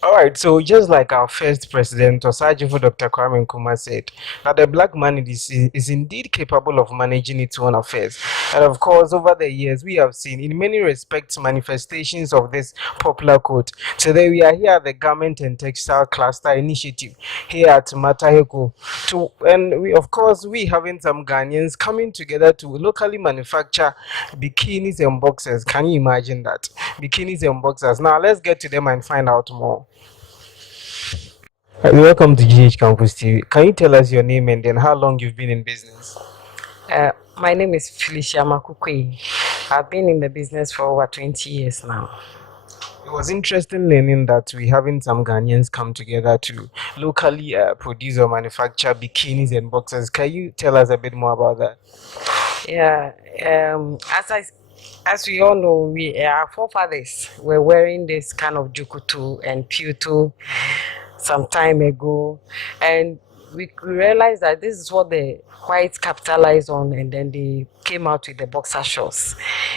All right, so just like our first president, Osajifo Dr. Kwame Nkrumah said, that the black man is indeed capable of managing its own affairs. And of course, over the years, we have seen in many respects manifestations of this popular quote. Today, we are here at the Garment and Textile Cluster Initiative here at Mette Ikou and of course, we having some Ghanaians coming together to locally manufacture bikinis and boxers. Can you imagine that? Bikinis and boxers. Now, let's get to them and find out more. Welcome to GH Campus TV. Can you tell us your name and then how long you've been in business? My name is Falesha Mace. I've been in the business for over 20 years now. It was interesting learning that we having some Ghanaians come together to locally produce or manufacture bikinis and boxers. Can you tell us a bit more about that? Yeah, as we all know, our forefathers were wearing this kind of jukutu and putu some time ago, and we realized that this is what the whites capitalized on, and then they came out with the boxer shorts,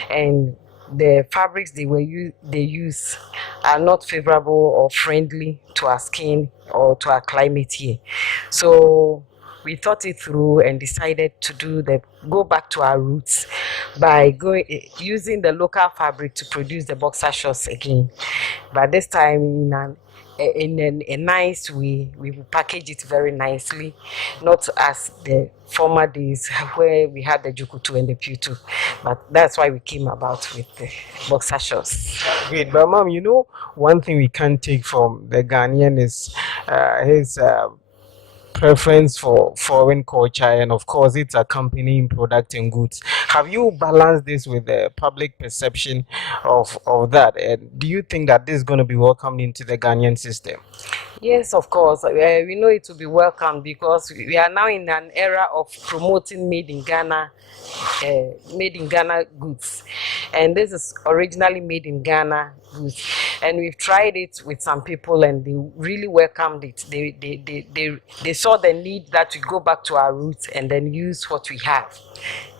and the fabrics they use are not favorable or friendly to our skin or to our climate here. So we thought it through and decided to go back to our roots by using the local fabric to produce the boxer shorts again. But this time in a nice way, we will package it very nicely, not as the former days where we had the jukutu and the putu. But that's why we came about with the boxer shorts. Great, but mom, one thing we can't take from the Ghanaian is his preference for foreign culture, and of course it's accompanying product and goods. Have you balanced this with the public perception of that, and do you think that this is going to be welcomed into the Ghanaian system? Yes, of course. We know it will be welcomed because we are now in an era of promoting made in Ghana goods, and this is originally made in Ghana goods, and we've tried it with some people and they really welcomed it. They saw the need that we go back to our roots and then use what we have,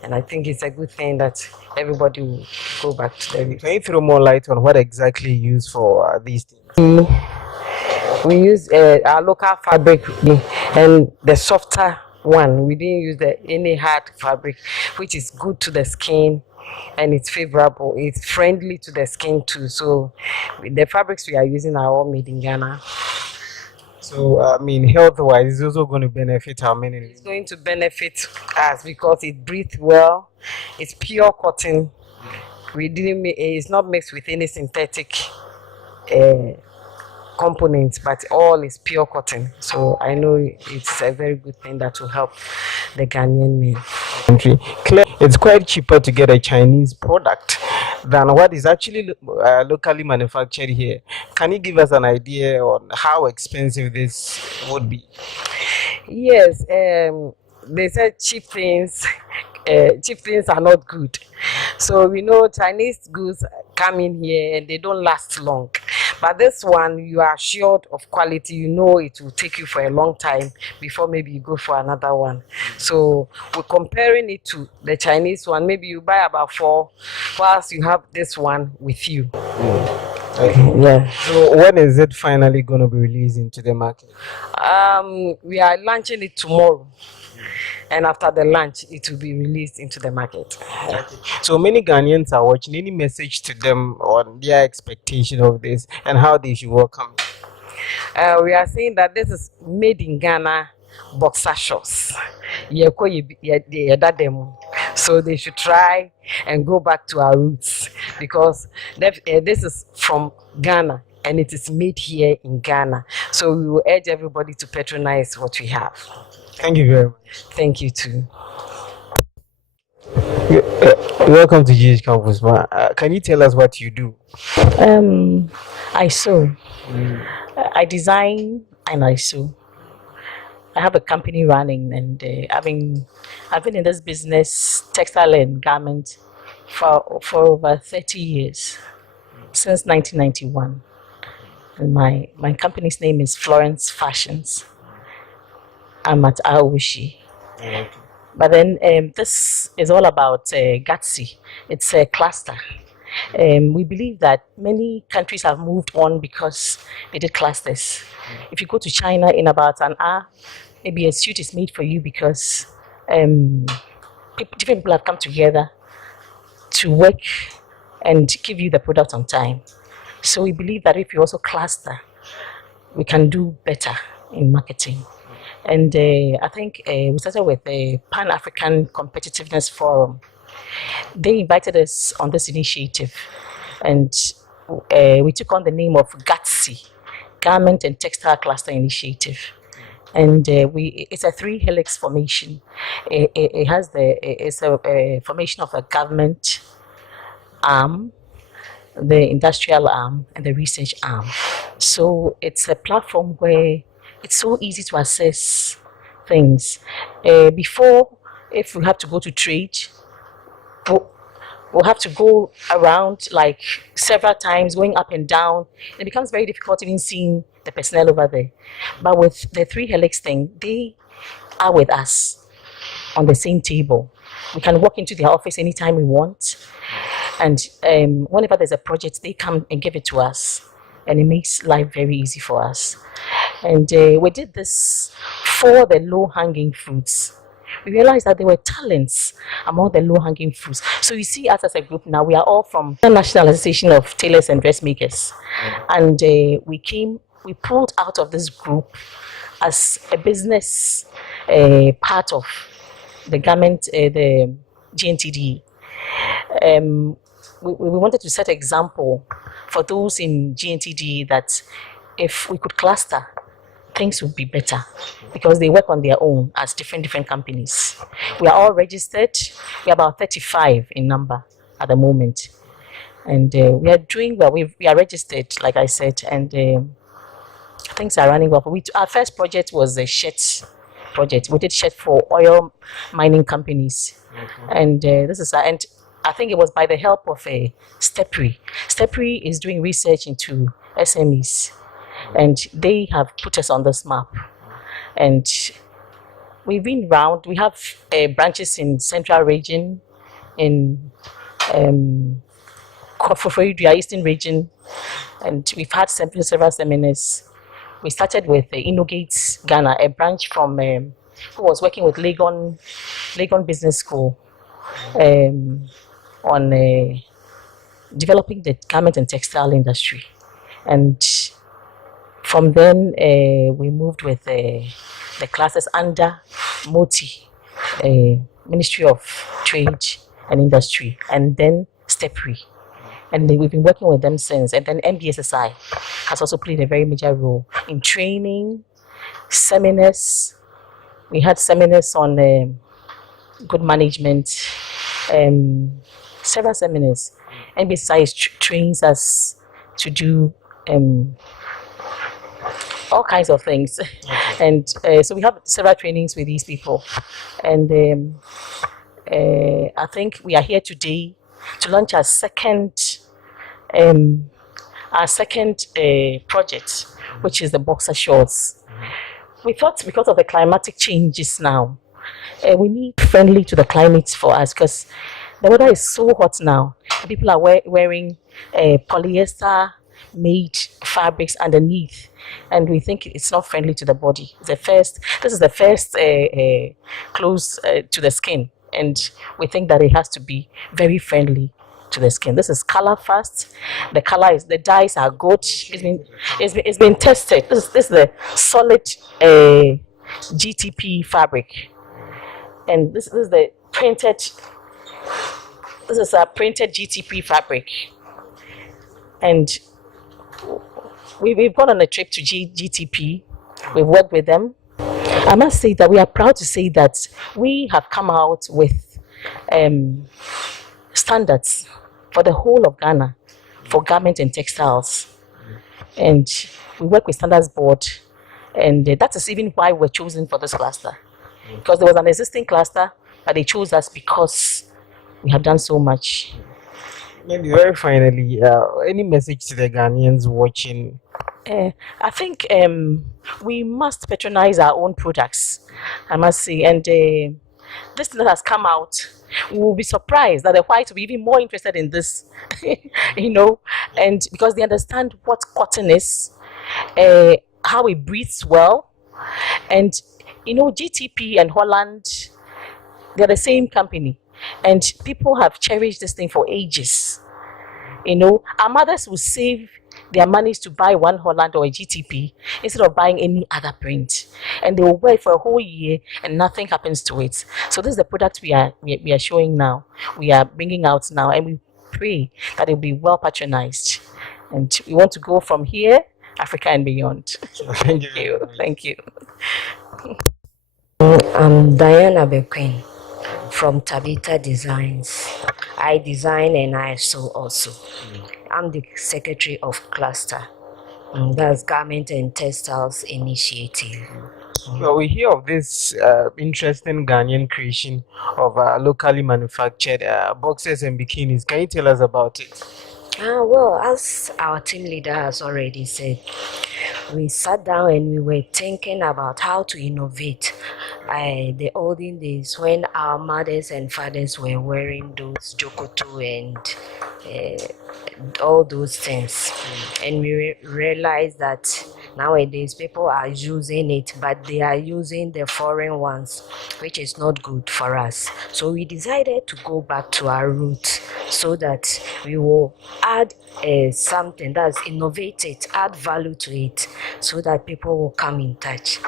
and I think it's a good thing that everybody will go back to the roots. Can you throw more light on what exactly you use for these things? We use our local fabric and the softer one. We didn't use any hard fabric, which is good to the skin and it's favorable. It's friendly to the skin too. So the fabrics we are using are all made in Ghana. So, health-wise, it's also going to benefit our men. It's going to benefit us because it breathes well. It's pure cotton. It's not mixed with any synthetic components, but all is pure cotton. So I know it's a very good thing that will help the Ghanaian men. It's quite cheaper to get a Chinese product than what is actually locally manufactured here. Can you give us an idea on how expensive this would be? Yes, they said cheap things are not good. So we know Chinese goods come in here and they don't last long. But this one, you are assured of quality. You know it will take you for a long time before maybe you go for another one. So we're comparing it to the Chinese one. Maybe you buy about 4, whilst you have this one with you. Okay. Yeah. So when is it finally going to be released into the market? We are launching it tomorrow. And after the launch, it will be released into the market. Okay. So many Ghanaians are watching. Any message to them on their expectation of this and how they should welcome it? We are saying that this is made in Ghana boxer shorts. So they should try and go back to our roots because this is from Ghana and it is made here in Ghana. So we will urge everybody to patronize what we have. Thank you very much. Thank you too. Welcome to GH Campus. Can you tell us what you do? I sew. I design and I sew. I have a company running, and I've been in this business, textile and garment, for over 30 years, since 1991. And my company's name is Florence Fashions. I'm at Aoshi. But then this is all about GATCI. It's a cluster. We believe that many countries have moved on because they did clusters. If you go to China in about an hour, maybe a suit is made for you because different people have come together to work and give you the product on time. So we believe that if you also cluster, we can do better in marketing. And I think we started with a Pan-African Competitiveness Forum. They invited us on this initiative, and we took on the name of GATCI, Garment and Textile Cluster Initiative. And it's a 3-helix formation. It's a formation of a government arm, the industrial arm, and the research arm. So it's a platform where it's so easy to assess things. Before, if we have to go to trade, we'll have to go around like several times, going up and down. It becomes very difficult even seeing the personnel over there. But with the 3-helix thing, they are with us on the same table. We can walk into their office anytime we want. And whenever there's a project, they come and give it to us. And it makes life very easy for us. And we did this for the low-hanging fruits. We realized that there were talents among the low-hanging fruits. So you see us as a group now, we are all from the National Association of Tailors and Dressmakers. And we pulled out of this group as a business part of the government, the GNTD. We wanted to set an example for those in GNTD that if we could cluster, things would be better because they work on their own as different companies. We are all registered. We are about 35 in number at the moment. And we are doing well. We are registered, like I said, and things are running well. Our first project was a shirt project. We did shirt for oil mining companies. And and I think it was by the help of STEPRI. STEPRI is doing research into SMEs, and they have put us on this map. And we've been round. We have branches in Central Region, in Koforidua, Eastern Region, and we've had several seminars. We started with Innogates Ghana, a branch from who was working with Legon Business School. On developing the garment and textile industry. And from then, we moved with the classes under MOTI, Ministry of Trade and Industry, and then STEPRI. And we've been working with them since. And then MBSSI has also played a very major role in training, seminars. We had seminars on good management, several seminars. NBSI trains us to do all kinds of things. And so we have several trainings with these people. And I think we are here today to launch our second project, which is the boxer shorts. We thought because of the climatic changes now, we need friendly to the climate for us because the weather is so hot now. People are wearing polyester made fabrics underneath, and we think it's not friendly to the body. This is the first clothes to the skin, and we think that it has to be very friendly to the skin. This is color fast. The dyes are good. It's been tested. This is the solid GTP fabric, and this is the printed. This is a printed GTP fabric, and we've gone on a trip to GTP. We've worked with them. I must say that we are proud to say that we have come out with standards for the whole of Ghana for garment and textiles, and we work with Standards Board, and that is even why we're chosen for this cluster, because there was an existing cluster, but they chose us because we have done so much. Maybe very finally, any message to the Ghanaians watching? I think we must patronize our own products, I must say. And this thing that has come out we will be surprised that the whites will be even more interested in this, and because they understand what cotton is, how it breathes well, and GTP and Holland, they're the same company, and people have cherished this thing for ages. Our mothers will save their monies to buy one Holland or a GTP instead of buying any other print, and they will wear it for a whole year and nothing happens to it. So this is the product we are showing now, we are bringing out now, and we pray that it will be well patronized, and we want to go from here, Africa and beyond. Thank you. Thank you. I'm Diana Bequin from Tabitha Designs. I design and I sew also. I'm the secretary of Cluster. That's Garment and Textiles Initiative. Well, we hear of this interesting Ghanaian creation of locally manufactured boxers and bikinis. Can you tell us about it? Well, as our team leader has already said, we sat down and we were thinking about how to innovate. The olden days when our mothers and fathers were wearing those jokoto and all those things, and we realized that nowadays people are using it, but they are using the foreign ones, which is not good for us. So we decided to go back to our roots so that we will add something that's innovated, add value to it, so that people will come in touch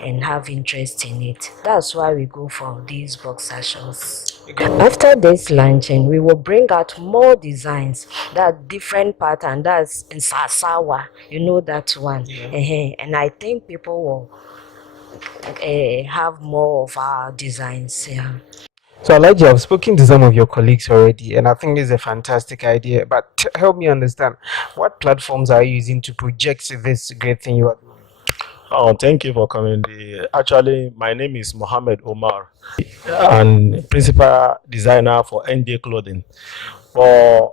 and have interest in it. That's why we go for these boxer shorts. After this launching, we will bring out more designs, that different pattern, that's in Sasawa, that one. And I think people will have more of our designs. Yeah. So, Elijah, I've spoken to some of your colleagues already, and I think it's a fantastic idea. But help me understand, what platforms are you using to project this great thing you are doing? Oh, thank you for coming. Actually, my name is Mohammed Omar, and principal designer for NJ Clothing. But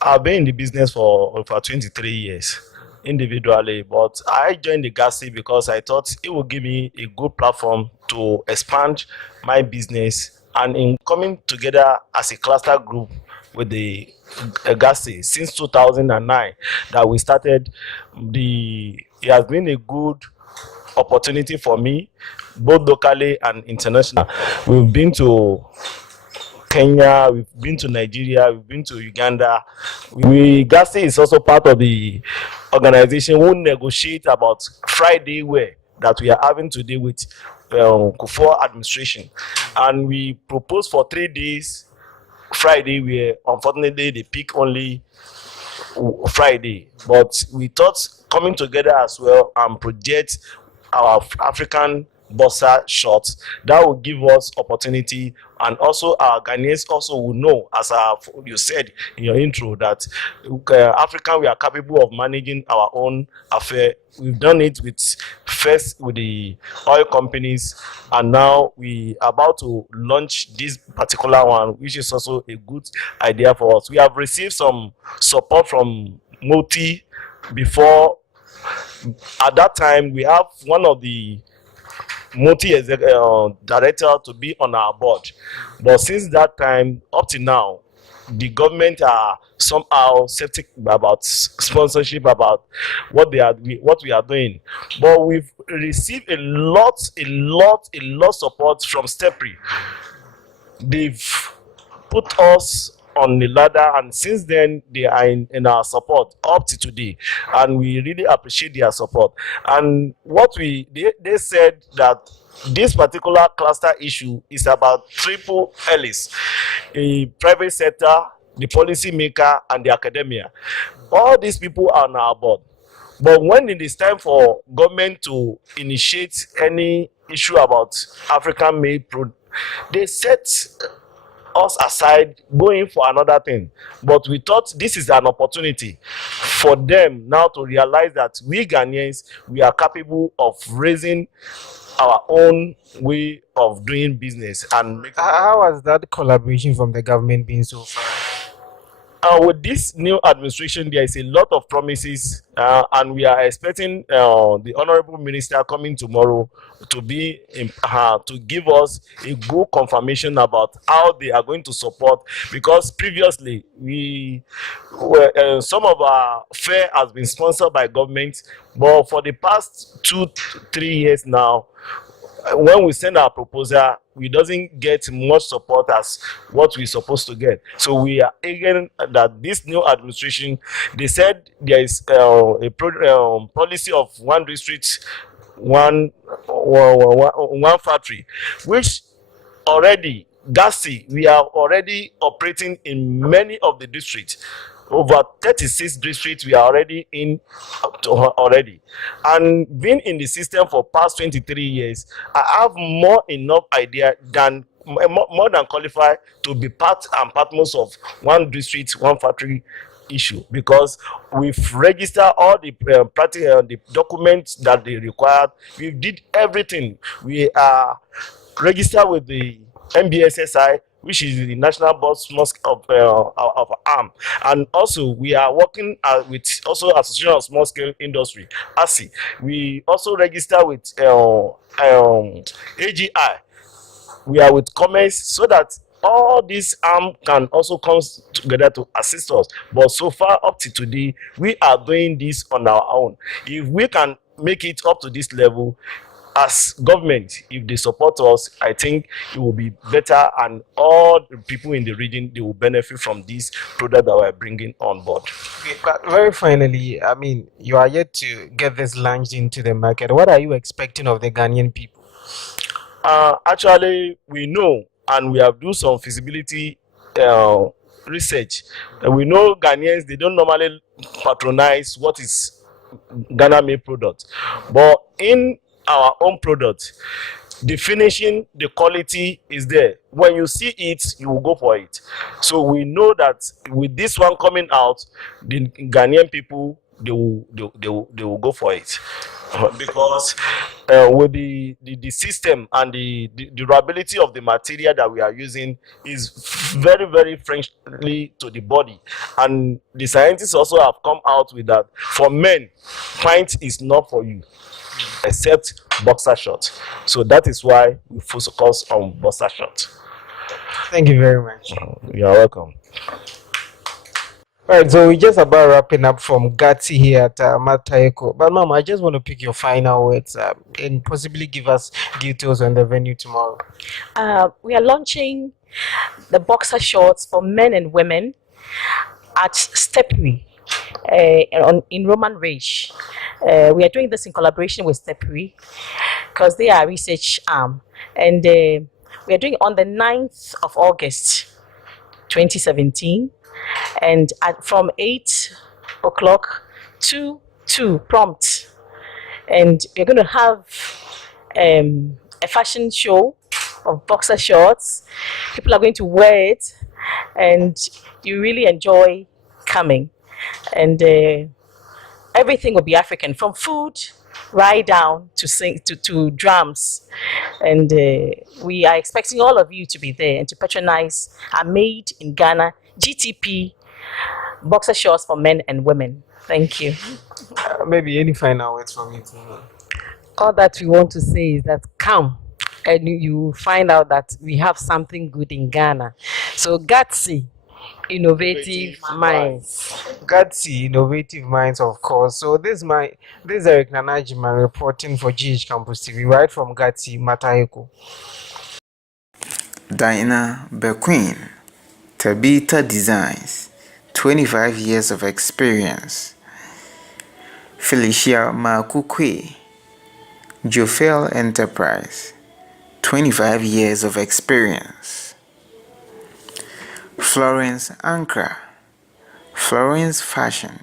I've been in the business for over 23 years individually, but I joined the GATCI because I thought it would give me a good platform to expand my business, and in coming together as a cluster group with the GATCI since 2009 that we started, it has been a good opportunity for me, both locally and international. We've been to Kenya, we've been to Nigeria, we've been to Uganda. GATCI is also part of the organization who negotiate about Friday wear that we are having today with Kufuor administration, and we proposed for 3 days Friday wear. Unfortunately, they pick only Friday, but we thought coming together as well and project our African boxer shorts, that will give us opportunity, and also our Ghanaians also will know, as you said in your intro, that African, we are capable of managing our own affair. We've done it first with the oil companies, and now we are about to launch this particular one, which is also a good idea for us. We have received some support from Multi before. At that time, we have one of the director to be on our board, but since that time up to now, the government are somehow skeptic about sponsorship, about what we are doing. But we've received a lot support from Stepri. They've put us on the ladder, and since then they are in our support up to today, and we really appreciate their support. And what they said that this particular cluster issue is about triple L's: the private sector, the policy maker, and the academia. All these people are on our board, but when it is time for government to initiate any issue about African made product, they set us aside, going for another thing. But we thought this is an opportunity for them now to realize that we Ghanaians, we are capable of raising our own way of doing business. And how has that collaboration from the government been so far? With this new administration, there is a lot of promises, and we are expecting the honorable minister coming tomorrow to be to give us a good confirmation about how they are going to support. Because previously, some of our fare has been sponsored by government, but for the past 2-3 years now, when we send our proposal, we doesn't get much support as what we're supposed to get. So we are again that this new administration, they said there is policy of one district, one factory, which already GATCI, we are already operating in many of the districts. Over 36 districts we are already in already. And being in the system for past 23 years, I have enough idea than more than qualified to be part and partners of one district, one factory issue, because we've registered all the the documents that they required. We did everything. We are registered with the NBSSI, which is the National Board of Arm, and also we are working with also Association of Small Scale Industry (ASI). We also register with AGI. We are with Commerce, so that all these arm can also come together to assist us. But so far up to today, we are doing this on our own. If we can make it up to this level, as government, if they support us, I think it will be better, and all the people in the region, they will benefit from this product that we're bringing on board. Okay, but very finally, I mean, you are yet to get this launched into the market. What are you expecting of the Ghanaian people? Actually, we know, and we have do some feasibility research. We know Ghanaians, they don't normally patronize what is Ghana made product, but in our own product, the finishing, the quality is there. When you see it, you will go for it. So we know that with this one coming out, the Ghanaian people, they will go for it. Because with the system and the durability of the material that we are using is very, very friendly to the body. And the scientists also have come out with that. For men, pint is not for you, except boxer short. So that is why we focus on boxer short. Thank you very much. You're welcome. All right, so we're just about wrapping up from GATCI here at Mette Ikou. But Mama, I just want to pick your final words and possibly give us details on the venue tomorrow. We are launching the boxer shorts for men and women at Steppery in Roman Ridge. We are doing this in collaboration with Steppery because they are a research arm. And we are doing it on the 9th of August, 2017. And from 8 o'clock to 2 prompt. And we're going to have a fashion show of boxer shorts. People are going to wear it, and you really enjoy coming. And everything will be African, from food right down to drums. And we are expecting all of you to be there and to patronize our made in Ghana GTP boxer shorts for men and women. Thank you. Maybe any final words from you too. All that we want to say is that come and you find out that we have something good in Ghana. So GATCI, Innovative Minds. GATCI, Innovative Minds, of course. So this is Eric Nanajiman reporting for GH Campus TV, right from GATCI, Mette Ikou. Diana Bequeen, Tabita Designs, 25 years of experience. Falesha Mace, Jofel Enterprise, 25 years of experience. Florence Ankra, Florence Fashion,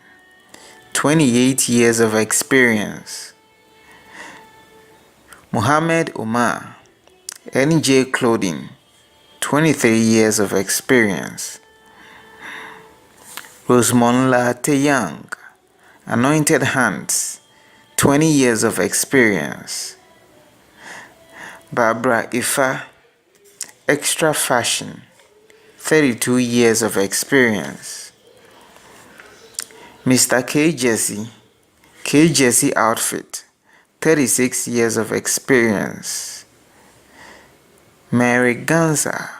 28 years of experience. Mohammed Omar, NJ Clothing, 23 years of experience. Rosemonla Teyang, Anointed Hands, 20 years of experience. Barbara Ifa, Extra Fashion, 32 years of experience. Mr. GATCI outfit, 36 years of experience. Mary Ganza,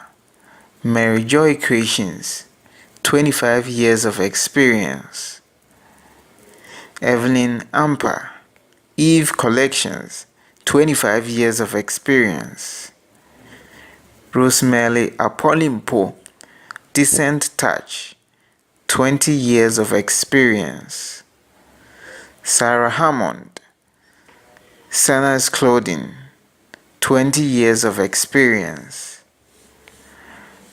Mary Joy Creations, 25 years of experience. Evelyn Amper, Eve Collections, 25 years of experience. Rosemary Apolimpo, Decent Touch, 20 years of experience. Sarah Hammond, Sana's Clothing, 20 years of experience.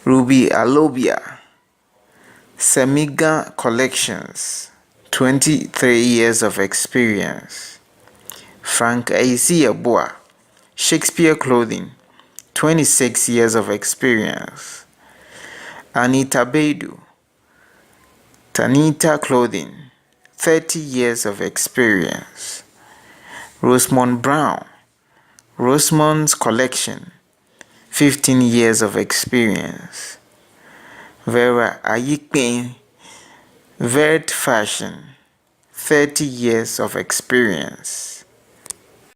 Ruby Alobia, Semiga Collections, 23 years of experience. Frank Aisiaboa, Shakespeare Clothing, 26 years of experience. Anita Bedu, Tanita Clothing, 30 years of experience. Rosemond Brown, Rosemond's Collection, 15 years of experience. Vera Ayikpe, Vert Fashion, 30 years of experience.